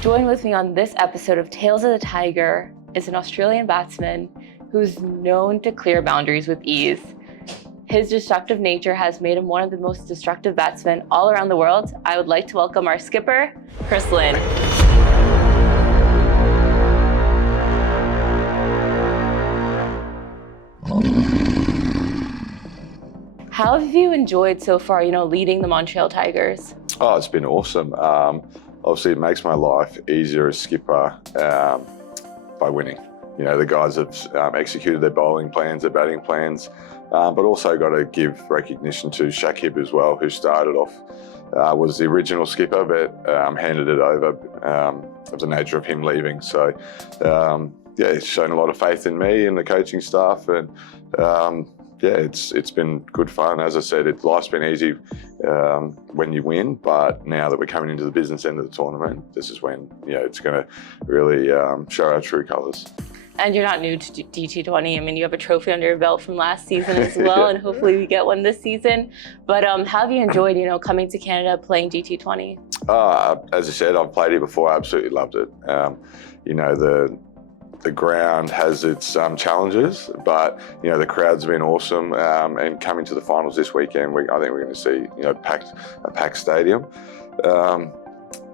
Join with me on this episode of Tales of the Tiger is an Australian batsman who's known to clear boundaries with ease. His destructive nature has made him one of the most destructive batsmen all around the world. I would like to welcome our skipper, Lynn. How have you enjoyed so far, leading the Montreal Tigers? Oh, it's been awesome. Obviously, it makes my life easier as skipper by winning. The guys have executed their bowling plans, their batting plans, but also got to give recognition to Shakib as well, who started off, was the original skipper, but handed it over of the nature of him leaving. So, he's shown a lot of faith in me and the coaching staff, and it's been good fun. As I said, life's been easy when you win, but now that we're coming into the business end of the tournament, this is when it's going to really show our true colours. And you're not new to DT20. I mean, you have a trophy under your belt from last season as well, and hopefully we get one this season. But how have you enjoyed, coming to Canada playing DT20? As I said, I've played here before. I absolutely loved it. The ground has its challenges, but the crowd's been awesome. And coming to the finals this weekend, I think we're going to see a packed stadium.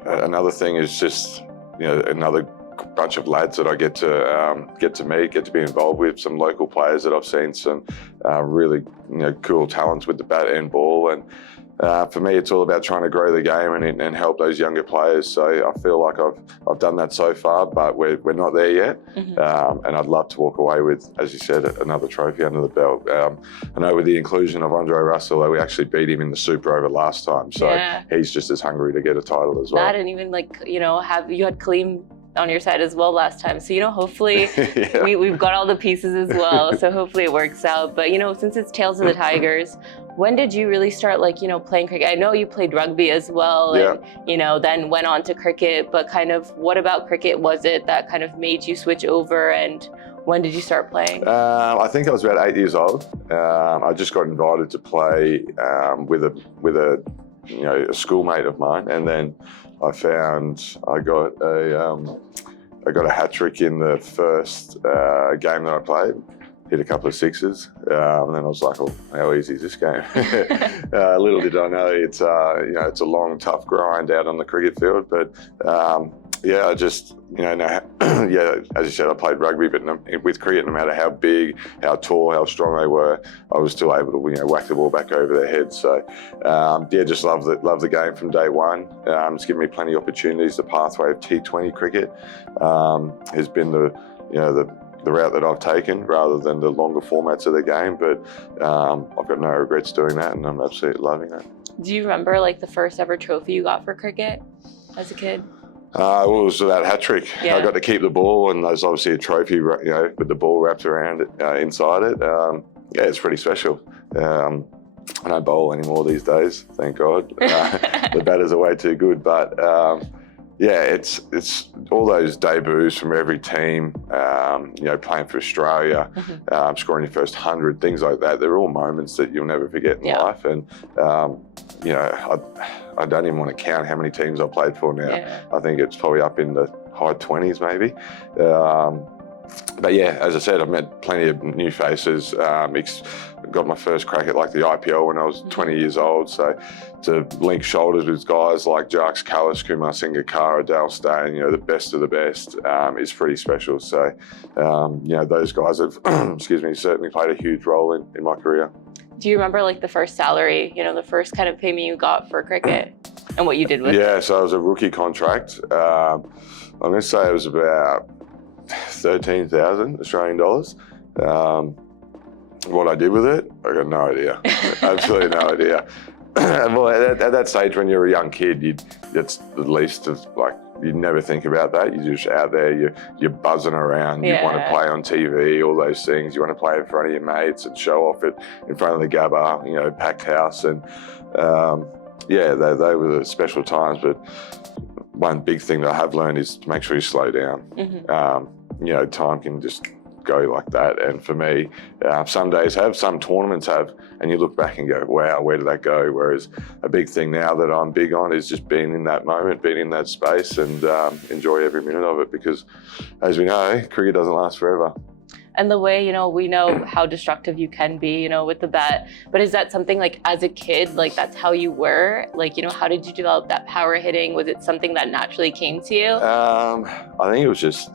Another thing is just another bunch of lads that I get to meet, get to be involved with. Some local players that I've seen, some really cool talents with the bat and ball. And for me, it's all about trying to grow the game and help those younger players. So I feel like I've done that so far, but we're not there yet. Mm-hmm. And I'd love to walk away with, as you said, another trophy under the belt. I know with the inclusion of Andre Russell, we actually beat him in the Super Over last time. So he's just as hungry to get a title as well. That, and even you had Kaleem on your side as well last time. So, hopefully we've got all the pieces as well. So hopefully it works out. But, since it's Tales of the Tigers, when did you really start playing cricket? I know you played rugby as well, and, then went on to cricket, but kind of what about cricket was it that kind of made you switch over, and when did you start playing? I think I was about 8 years old. I just got invited to play with a schoolmate of mine, and then I found I got a hat trick in the first game that I played. Hit a couple of sixes, and then I was like, "Oh, how easy is this game?" Little did I know it's a long, tough grind out on the cricket field. But I just as you said, I played rugby, but with cricket, no matter how big, how tall, how strong they were, I was still able to whack the ball back over their heads. So just love the game from day one. It's given me plenty of opportunities. The pathway of T20 cricket has been the route that I've taken rather than the longer formats of the game, but I've got no regrets doing that, and I'm absolutely loving it. Do you remember the first ever trophy you got for cricket as a kid? It was that hat trick. I got to keep the ball, and there's obviously a trophy, with the ball wrapped around it, inside it. It's pretty special. I don't bowl anymore these days, thank God. The batters are way too good, but it's all those debuts from every team, playing for Australia, scoring your first 100, things like that. They're all moments that you'll never forget in life. And, I don't even want to count how many teams I've played for now. I think it's probably up in the high 20s maybe. But as I said, I've met plenty of new faces. Got my first crack at the IPL when I was 20 years old. So to link shoulders with guys like Jarks Kallis, Kumar Sangakkara, Dale Steyn, the best of the best, is pretty special. So, those guys have, certainly played a huge role in my career. Do you remember the first salary, the first kind of payment you got for cricket and what you did with it? Yeah, so it was a rookie contract. I'm going to say it was about 13,000 Australian dollars. What I did with it, I got no idea. Absolutely no idea. Well, at that stage when you're a young kid, that's the least of you never think about that. You're just out there, you're buzzing around. You want to play on TV, all those things. You want to play in front of your mates and show off it in front of the Gabba, packed house. And they were the special times. But one big thing that I have learned is to make sure you slow down. Time can just go like that. And for me, some days have, some tournaments have, and you look back and go, wow, where did that go? Whereas a big thing now that I'm big on is just being in that moment, being in that space, and enjoy every minute of it, because as we know, cricket doesn't last forever. And the way, we know how destructive you can be, with the bat. But is that something like as a kid, like that's how you were? Like, how did you develop that power hitting? Was it something that naturally came to you? I think it was just,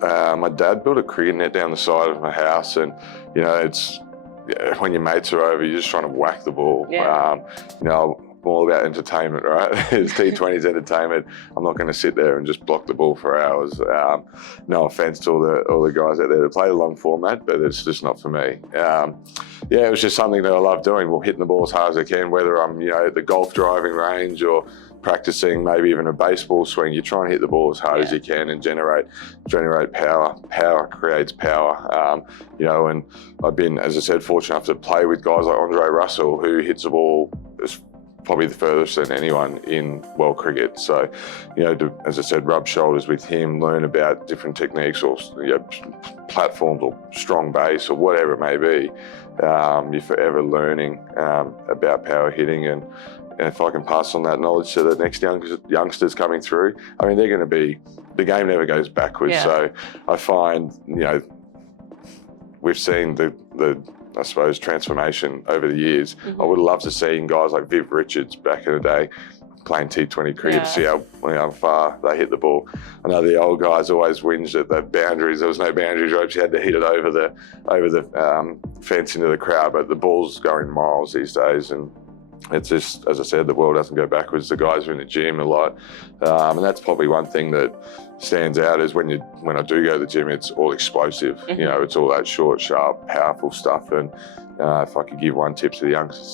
my dad built a cricket net down the side of my house, and, it's, when your mates are over, you're just trying to whack the ball. Yeah. I'm all about entertainment, right? It's T20's entertainment. I'm not going to sit there and just block the ball for hours. No offense to all the guys out there that play the long format, but it's just not for me. It was just something that I love doing. Well, hitting the ball as hard as I can, whether I'm, at the golf driving range or practicing maybe even a baseball swing. You try and hit the ball as hard as you can and generate power. Power creates power. And I've been, as I said, fortunate enough to play with guys like Andre Russell, who hits the ball as probably the furthest than anyone in world cricket. So, as I said, rub shoulders with him, learn about different techniques or platforms or strong base or whatever it may be. You're forever learning about power hitting, and if I can pass on that knowledge to the next youngsters coming through, they're going to be, the game never goes backwards. Yeah. So I find, we've seen the I suppose, transformation over the years. Mm-hmm. I would have loved to see guys like Viv Richards back in the day playing T20 cricket to see how far they hit the ball. I know the old guys always whinged at the boundaries. There was no boundaries ropes. You had to hit it over the fence into the crowd, but the ball's going miles these days. And it's just, as I said, the world doesn't go backwards. The guys are in the gym a lot. And that's probably one thing that stands out is when I do go to the gym, it's all explosive. Mm-hmm. It's all that short, sharp, powerful stuff. And if I could give one tip to the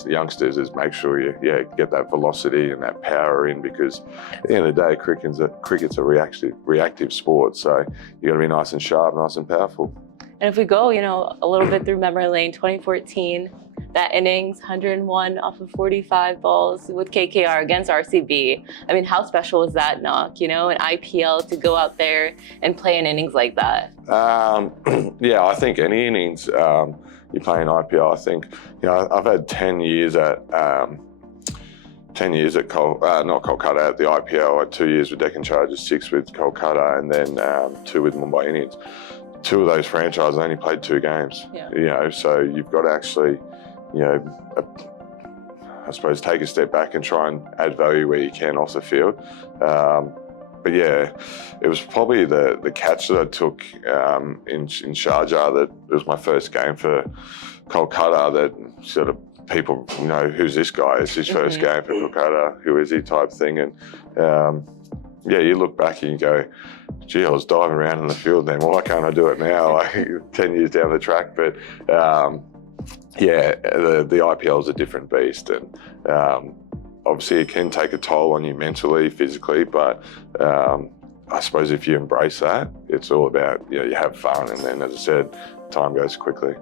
youngsters is make sure you get that velocity and that power in, because at the end of the day, cricket's a reactive sport. So you got to be nice and sharp, nice and powerful. And if we go, a little bit through memory lane, 2014, that innings, 101 off of 45 balls with KKR against RCB. How special was that knock, an IPL to go out there and play an innings like that? I think any innings you play in IPL, I think, I've had 10 years at not Kolkata, at the IPL. I had 2 years with Deccan Chargers, 6 with Kolkata, and then 2 with Mumbai Indians. 2 of those franchises only played 2 games. Yeah. So you've got to actually, I suppose, take a step back and try and add value where you can off the field. But yeah, it was probably the catch that I took in Sharjah, that it was my first game for Kolkata, that sort of people, who's this guy? It's his first game for Kolkata. Who is he, type thing? And you look back and you go, gee, I was diving around in the field then. Why can't I do it now? Like 10 years down the track. But the IPL is a different beast, and obviously it can take a toll on you mentally, physically, but I suppose if you embrace that, it's all about, you have fun, and then, as I said, time goes quickly.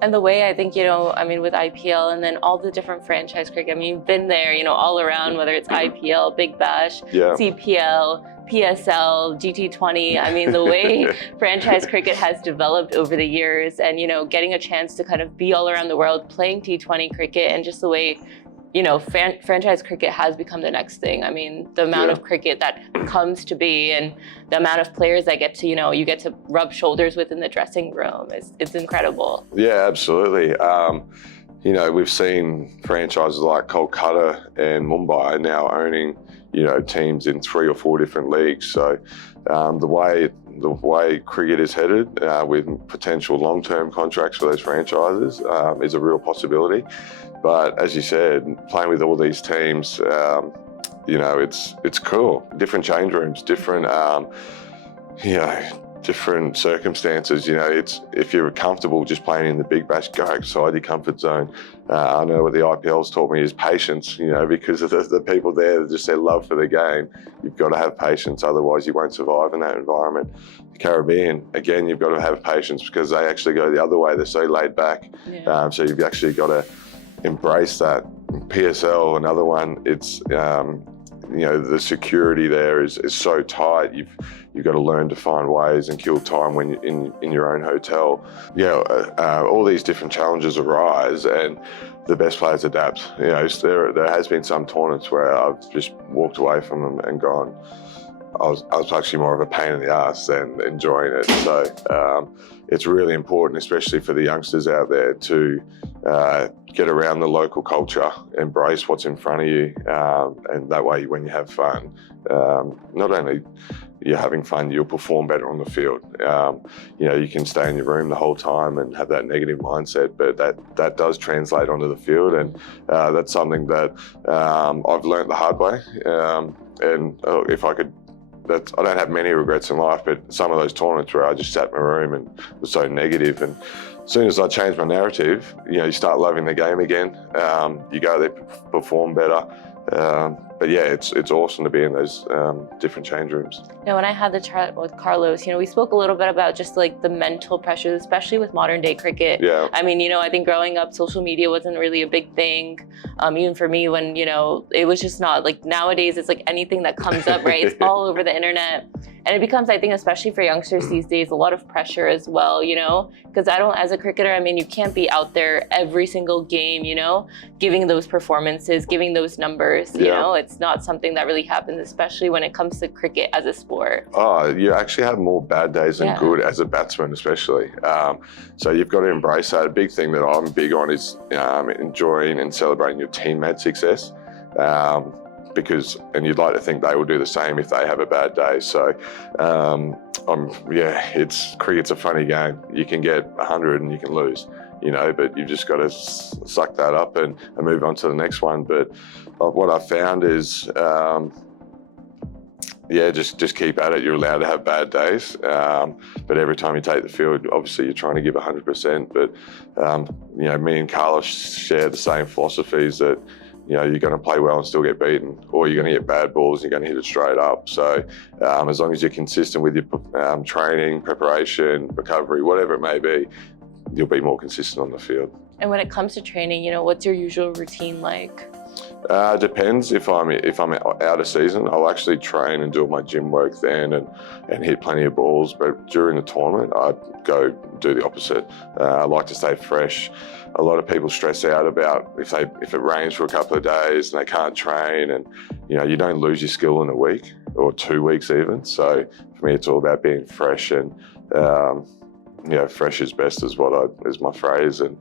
And the way I think, with IPL and then all the different franchise cricket, you've been there, all around, whether it's IPL, Big Bash, CPL, PSL, GT20. The way franchise cricket has developed over the years, and, getting a chance to kind of be all around the world playing T20 cricket, and just the way, franchise cricket has become the next thing. The amount of cricket that comes to be, and the amount of players that get to, you get to rub shoulders with in the dressing room, it's incredible. Yeah, absolutely. We've seen franchises like Kolkata and Mumbai now owning, teams in 3 or 4 different leagues. So the way cricket is headed, with potential long-term contracts for those franchises, is a real possibility. But as you said, playing with all these teams, it's cool. Different change rooms, different circumstances. It's, if you're comfortable just playing in the Big Bash, go outside your comfort zone. I know what the IPL's taught me is patience, because of the people there, just their love for the game. You've got to have patience, otherwise you won't survive in that environment. The Caribbean, again, you've got to have patience, because they actually go the other way. They're so laid back. Yeah. So you've actually got to embrace that. PSL, another one, it's the security there is so tight. You've got to learn to find ways and kill time when you're in your own hotel. All these different challenges arise, and the best players adapt. So there has been some tournaments where I've just walked away from them and gone, I was actually more of a pain in the ass than enjoying it. So it's really important, especially for the youngsters out there, to get around the local culture, embrace what's in front of you, and that way when you have fun, not only you're having fun, you'll perform better on the field. You can stay in your room the whole time and have that negative mindset, but that does translate onto the field, and that's something that I've learned the hard way. If I could, I don't have many regrets in life, but some of those tournaments where I just sat in my room and was so negative, and as soon as I changed my narrative, you start loving the game again. You go there, perform better. But yeah, it's awesome to be in those different change rooms. When I had the chat with Carlos, we spoke a little bit about just like the mental pressures, especially with modern day cricket. Yeah. I mean, I think growing up, social media wasn't really a big thing. Even for me, when, it was just not like nowadays, it's like anything that comes up, right? It's all over the internet. And it becomes, I think, especially for youngsters these days, a lot of pressure as well, because as a cricketer, I mean, you can't be out there every single game, giving those performances, giving those numbers, it's not something that really happens, especially when it comes to cricket as a sport. Oh, you actually have more bad days than good as a batsman, especially. So you've got to embrace that. A big thing that I'm big on is enjoying and celebrating your teammates' success. And you'd like to think they will do the same if they have a bad day. So, cricket's a funny game. You can get 100 and you can lose, but you've just got to suck that up and move on to the next one. But what I've found is, just keep at it. You're allowed to have bad days, but every time you take the field, obviously you're trying to give 100%. But me and Carlos share the same philosophies that you're going to play well and still get beaten, or you're going to get bad balls and you're going to hit it straight up. So as long as you're consistent with your training, preparation, recovery, whatever it may be, you'll be more consistent on the field. And when it comes to training, what's your usual routine like? Depends. If I'm out of season, I'll actually train and do all my gym work then and hit plenty of balls. But during the tournament, I go do the opposite. I like to stay fresh. A lot of people stress out about if it rains for a couple of days and they can't train, and you don't lose your skill in a week or 2 weeks even. So for me, it's all about being fresh, and fresh is best is my phrase, and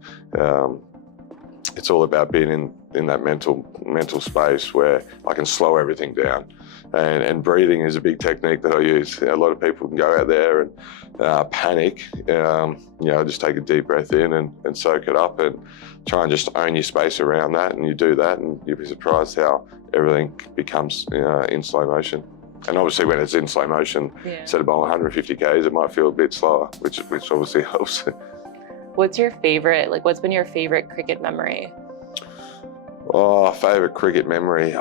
it's all about being in that mental space where I can slow everything down. And breathing is a big technique that I use. A lot of people can go out there and panic. Just take a deep breath in and soak it up and try and just own your space around that. And you do that, and you'll be surprised how everything becomes in slow motion. And obviously, when it's in slow motion, instead of bowling 150 Ks, it might feel a bit slower, which obviously helps. What's been your favorite cricket memory? Oh, favourite cricket memory,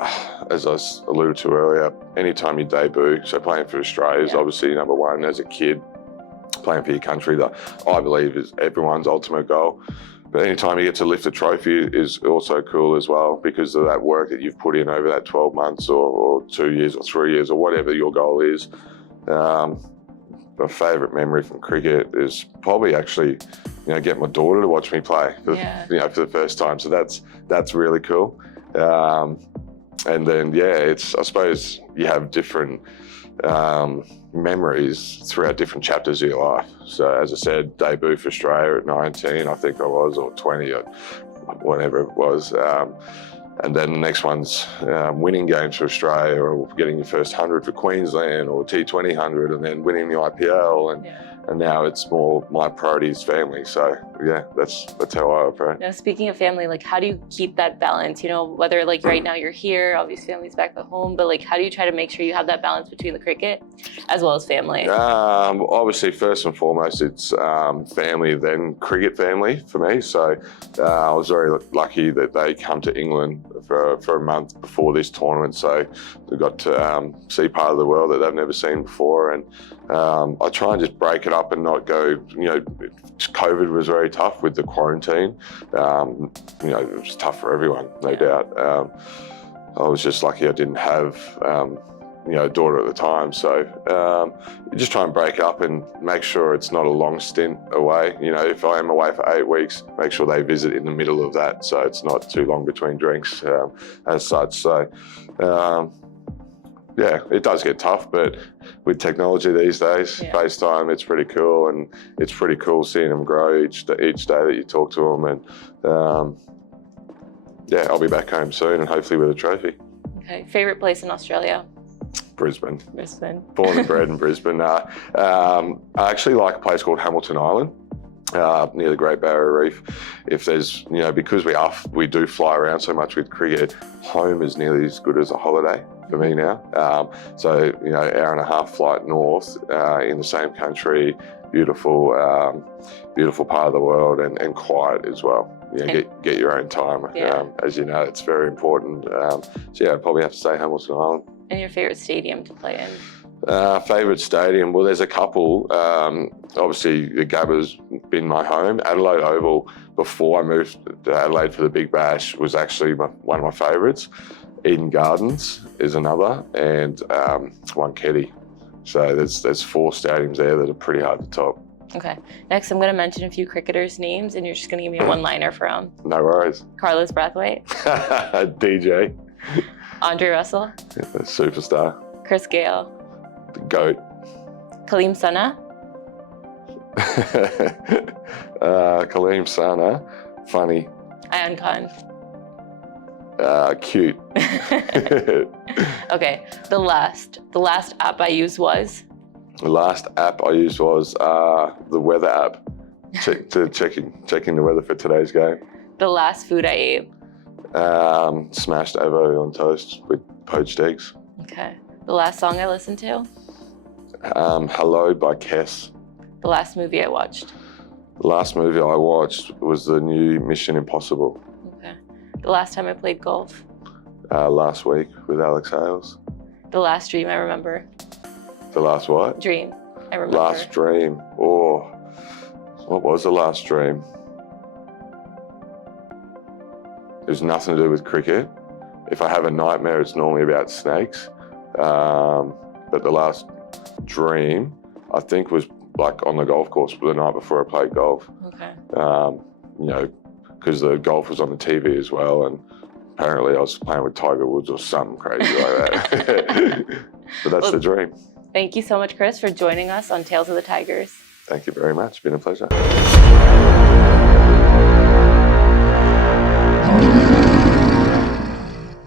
as I alluded to earlier, anytime you debut, so playing for Australia is obviously number one. As a kid, playing for your country, that I believe is everyone's ultimate goal. But anytime you get to lift a trophy is also cool as well, because of that work that you've put in over that 12 months or 2 years or 3 years or whatever your goal is. My favourite memory from cricket is probably actually, get my daughter to watch me play for the first time. So that's really cool. And then, I suppose you have different memories throughout different chapters of your life. So as I said, debut for Australia at 19, I think I was, or 20, or whatever it was. And then the next one's winning games for Australia, or getting your first 100 for Queensland, or T20 100, and then winning the IPL. And now it's more my priority is family. So that's how I operate. Now, speaking of family, how do you keep that balance? Whether right now you're here, obviously family's back at home, but how do you try to make sure you have that balance between the cricket as well as family? Obviously, first and foremost, it's family, then cricket family for me. So I was very lucky that they come to England for a month before this tournament. So they got to see part of the world that they've never seen before. And I try and just break it up and not go, COVID was very tough with the quarantine. It was tough for everyone, no doubt. I was just lucky I didn't have, a daughter at the time. So you just try and break up and make sure it's not a long stint away. If I am away for 8 weeks, make sure they visit in the middle of that, so it's not too long between drinks as such. So yeah, it does get tough, but with technology these days, FaceTime, it's pretty cool, and it's pretty cool seeing them grow each day that you talk to them. And I'll be back home soon, and hopefully with a trophy. Okay, favorite place in Australia? Brisbane. Born and bred in Brisbane. I actually like a place called Hamilton Island, near the Great Barrier Reef. If there's, because we do fly around so much with cricket, home is nearly as good as a holiday for me now. So, hour and a half flight north in the same country, beautiful part of the world, and quiet as well. Get your own time. As you know, it's very important. So I'd probably have to say Hamilton Island. And your favorite stadium to play in? Favourite stadium? Well, there's a couple. Obviously, the Gabba's been my home. Adelaide Oval, before I moved to Adelaide for the Big Bash, was actually one of my favourites. Eden Gardens is another, and Wankhede. So there's 4 stadiums there that are pretty hard to top. Okay. Next, I'm going to mention a few cricketers' names, and you're just going to give me a one-liner for them. No worries. Carlos Brathwaite. DJ. Andre Russell. Superstar. Chris Gale. The GOAT. Kaleem Sana. Kaleem Sana. Funny. Ayan Khan. Cute. Okay. The last app I used was? The last app I used was the weather app. Checking the weather for today's game. The last food I ate? Smashed avo on toast with poached eggs. Okay. The last song I listened to? Hello by Kess. The last movie I watched? The last movie I watched was the new Mission Impossible. Okay. The last time I played golf? Last week with Alex Hales. The last dream I remember? The last what? Dream. I remember. Last dream. Oh, what was the last dream? It was nothing to do with cricket. If I have a nightmare, it's normally about snakes. But the last dream, I think, was like on the golf course the night before I played golf. Okay. Because the golf was on the TV as well, and apparently I was playing with Tiger Woods or something crazy like that. But that's the dream. Thank you so much, Chris, for joining us on Tales of the Tigers. Thank you very much. It's been a pleasure.